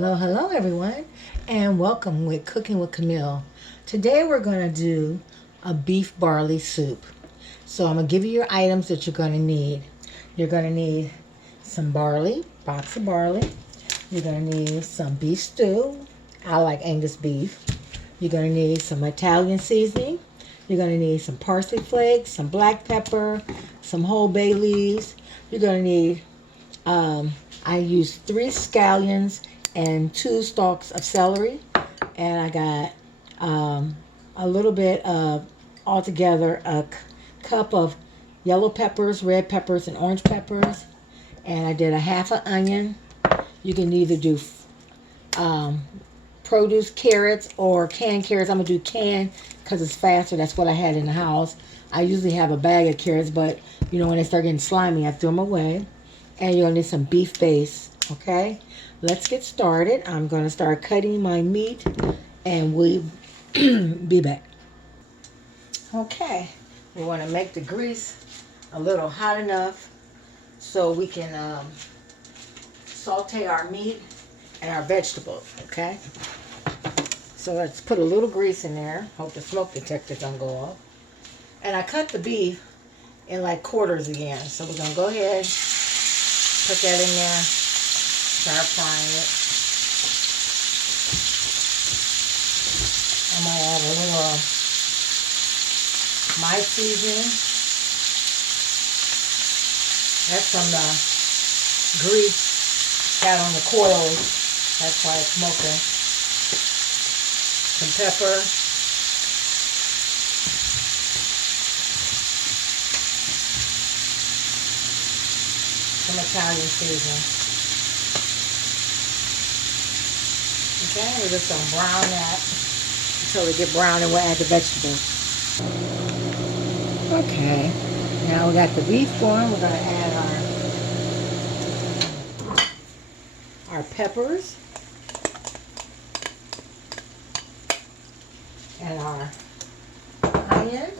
Hello everyone, and welcome with Cooking with Camille. Today we're going to do a beef barley soup. So I'm going to give you your items that you're going to need. You're going to need some barley, box of barley. You're going to need some beef stew. I like Angus beef. You're going to need some Italian seasoning. You're going to need some parsley flakes, some black pepper, some whole bay leaves. You're going to need, I used 3 scallions and 2 stalks of celery, and I got a little bit of, altogether, a cup of yellow peppers, red peppers, and orange peppers, and I did a half an onion. You can either do produce carrots or canned carrots. I'm going to do canned because it's faster. That's what I had in the house. I usually have a bag of carrots, but you know when they start getting slimy, I throw them away. And you're going to need some beef base, okay? Let's get started. I'm going to start cutting my meat, and we'll be back. Okay, we want to make the grease a little hot enough so we can saute our meat and our vegetables, okay? So let's put a little grease in there. Hope the smoke detector don't go off. And I cut the beef in like quarters again. So we're going to go ahead, put that in there, start frying it. I'm going to add a little my seasoning. That's from the grease got on the coils. That's why it's smoking. Some pepper. Some Italian seasoning. Okay, we're just going to brown that until we get brown, and we'll add the vegetables. Okay, now we got the beef going. We're going to add our peppers and our onion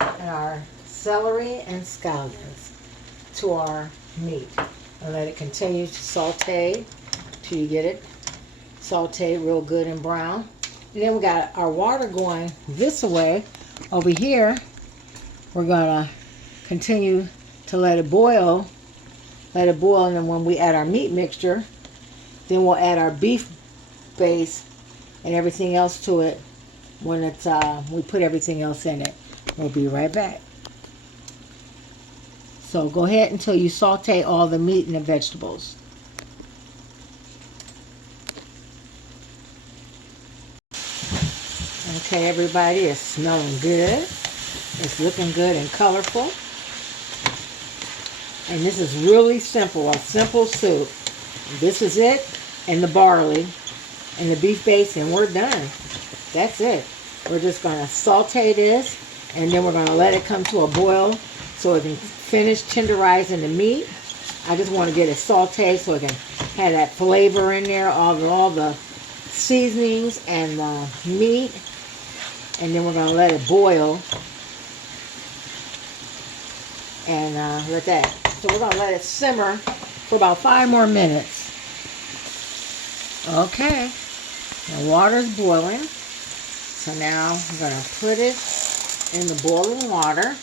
and our celery and scallions to our meat, and let it continue to saute till you get it sauteed real good and brown. And then we got our water going this way. Over here, we're gonna continue to let it boil, and then when we add our meat mixture, then we'll add our beef base and everything else to it when it's we put everything else in it. We'll be right back. So go ahead until you saute all the meat and the vegetables. Okay, everybody, it's smelling good. It's looking good and colorful. And this is really simple, a simple soup. This is it, and the barley and the beef base, and we're done. That's it. We're just going to saute this, and then we're going to let it come to a boil so it can finish tenderizing the meat. I just want to get it sauteed so it can have that flavor in there, all the seasonings and the meat. And then we're going to let it boil and let that. So we're going to let it simmer for about 5 more minutes. Okay, the water's boiling. So now I'm going to put it in the boiling water.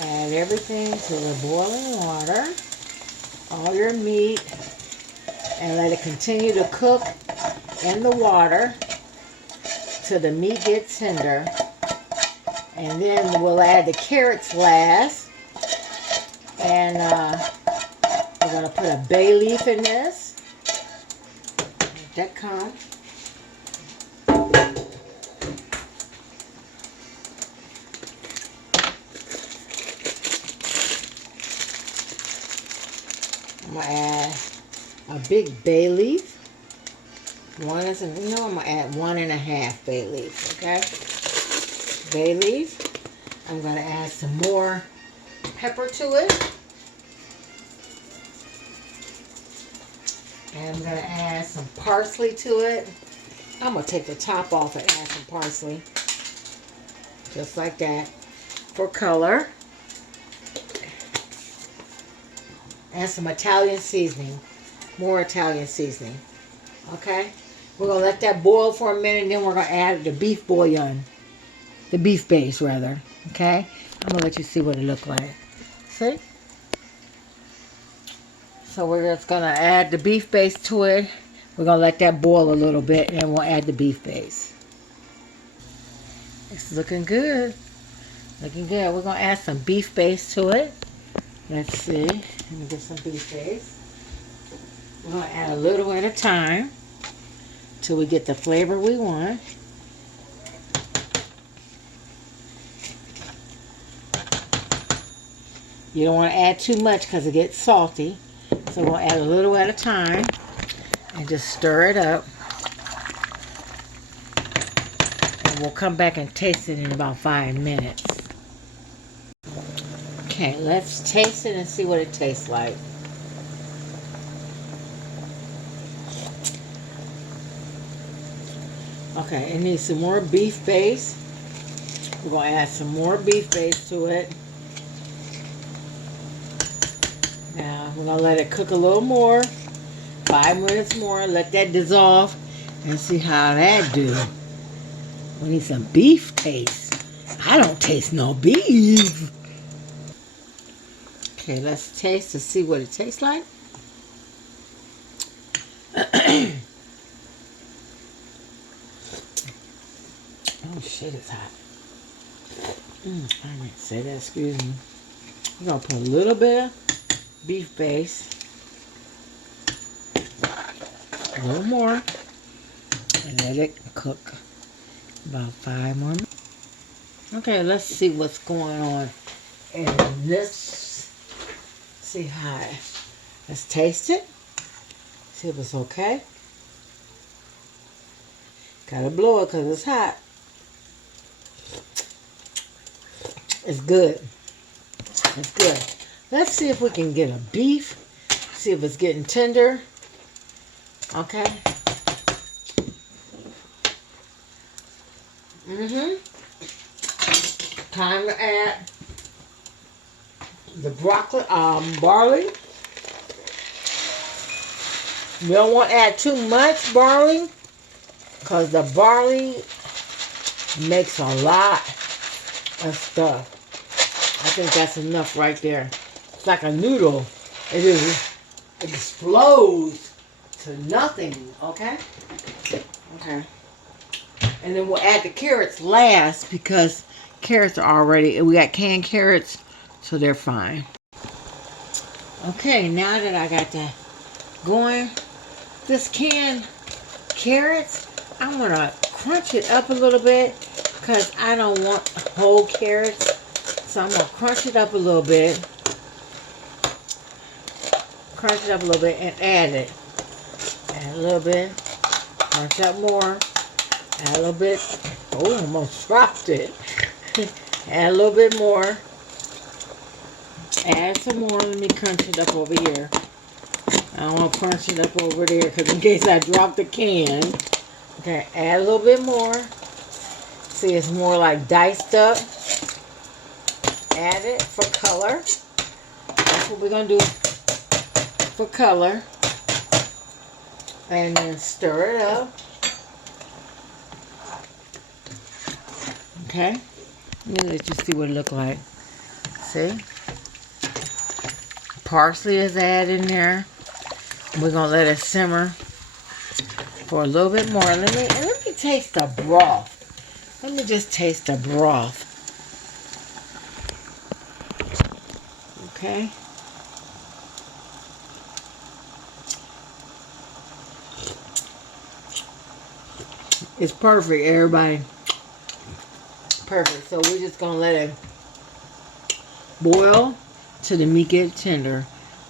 Add everything to the boiling water, all your meat, and let it continue to cook in the water till the meat gets tender. And then we'll add the carrots last. And we're going to put a bay leaf in this. Let that come. I'm going to add a big bay leaf. I'm going to add 1.5 bay leaves, okay? Bay leaf. I'm going to add some more pepper to it. And I'm going to add some parsley to it. I'm going to take the top off and add some parsley. Just like that. For color. and some Italian seasoning. More Italian seasoning. Okay? We're going to let that boil for a minute, and then we're going to add the beef bouillon. The beef base, rather. Okay? I'm going to let you see what it looks like. See? So we're just going to add the beef base to it. We're going to let that boil a little bit, and then we'll add the beef base. It's looking good. Looking good. We're going to add some beef base to it. Let's see. Let me get some beef base. We're going to add a little at a time till we get the flavor we want. You don't want to add too much because it gets salty. So we'll add a little at a time and just stir it up. And we'll come back and taste it in about 5 minutes. Okay, let's taste it and see what it tastes like. Okay, it needs some more beef base. We're going to add some more beef base to it. Now, we're going to let it cook a little more. 5 minutes more. Let that dissolve and see how that do. We need some beef taste. I don't taste no beef. Okay, let's taste to see what it tastes like. Oh shit, it's hot. I didn't say that, excuse me. We're going to put a little bit of beef base. A little more. And let it cook about 5 more minutes. Okay, let's see what's going on in this. See how it, let's taste it. See if it's okay. Gotta blow it because it's hot. It's good. It's good. Let's see if we can get a beef. See if it's getting tender. Okay. Time to add the broccoli, barley. We don't want to add too much barley because the barley makes a lot of stuff. I think that's enough right there. It's like a noodle. It just explodes to nothing, okay? Okay. And then we'll add the carrots last because carrots are already, we got canned carrots, so they're fine. Okay, now that I got that going, this canned carrots, I'm going to crunch it up a little bit because I don't want whole carrots. So I'm going to crunch it up a little bit. Crunch it up a little bit and add it. Add a little bit. Crunch up more. Add a little bit. Oh, almost dropped it. Add a little bit more. Add some more. Let me crunch it up over here. I don't want to crunch it up over there because in case I drop the can. Okay, add a little bit more. See, it's more like diced up. Add it for color. That's what we're going to do for color. And then stir it up. Okay. Let me let you see what it looks like. See? Parsley is added in there. We're going to let it simmer for a little bit more. Let me taste the broth. Let me just taste the broth. Okay. It's perfect, everybody. Perfect. So we're just going to let it boil till the meat gets tender.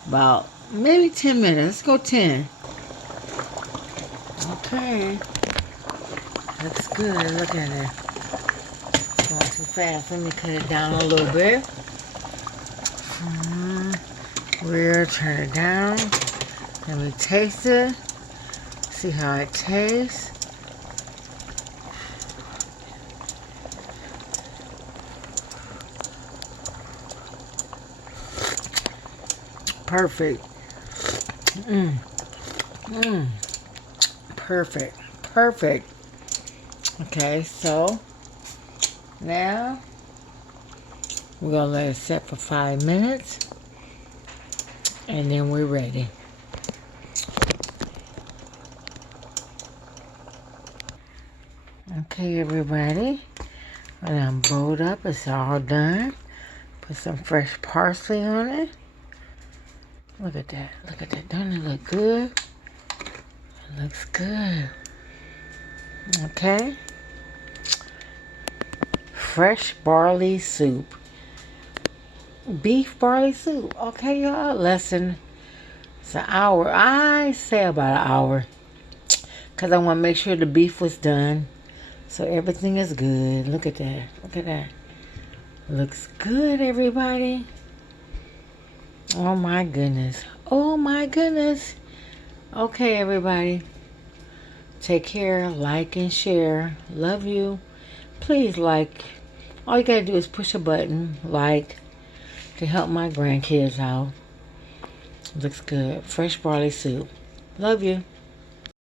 About maybe 10 minutes. Let's go 10. Okay. Looks good. Look at it. Going too fast. Let me cut it down a little bit. We'll turn it down. Let me taste it. See how it tastes. Perfect. Mm. Mm. Perfect. Perfect. Okay, so now we're going to let it set for 5 minutes. And then we're ready. Okay, everybody. And I'm bowled up. It's all done. Put some fresh parsley on it. Look at that. Look at that. Doesn't it look good? It looks good. Okay. Fresh barley soup. Beef barley soup. Okay, y'all. It's an hour. I say about an hour. Because I want to make sure the beef was done. So everything is good. Look at that. Look at that. Looks good, everybody. Oh my goodness. Oh my goodness. Okay, everybody. Take care. Like and share. Love you. Please like. All you gotta do is push a button. Like. To help my grandkids out. Looks good. Fresh barley soup. Love you.